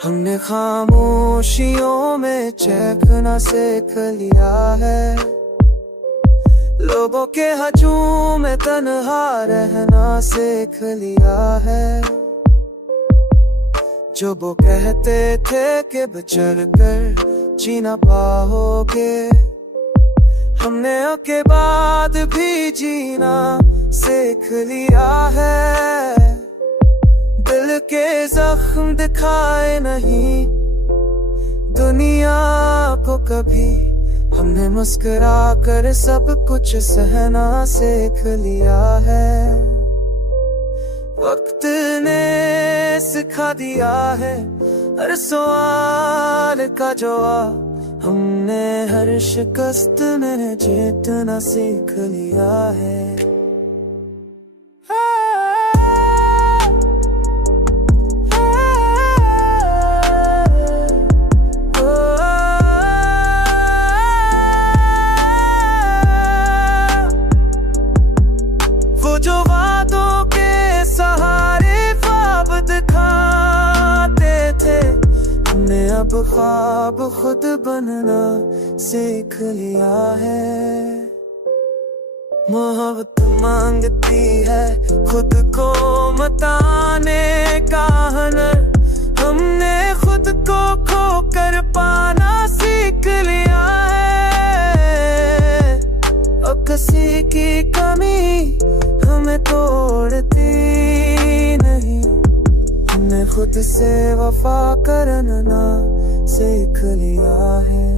हमने खामोशियों में चहकना सीख लिया है, लोगों के हजूम में तन्हा रहना सीख लिया है। जो वो कहते थे कि बिछड़ कर जीना पाओगे, हमने के बाद भी जीना सीख लिया है। दिल के जख्म दिखाए नहीं दुनिया को कभी, हमने मुस्कुरा कर सब कुछ सहना सीख लिया है। वक्त ने सिखा दिया है हर सवाल का जवाब, हमने हर शिकस्त में जीतना सीख लिया है। वो जो वादों के सहारे ख्वाब दिखाते थे, हमने अब ख्वाब खुद बनना सीख लिया है। मोहब्बत मांगती है खुद को मताने का हुनर, हमने खुद को खो कर पाना सीख लिया है। और किसी की कमी हमें तोड़ती नहीं, हमने खुद से वफा करना सीख लिया है।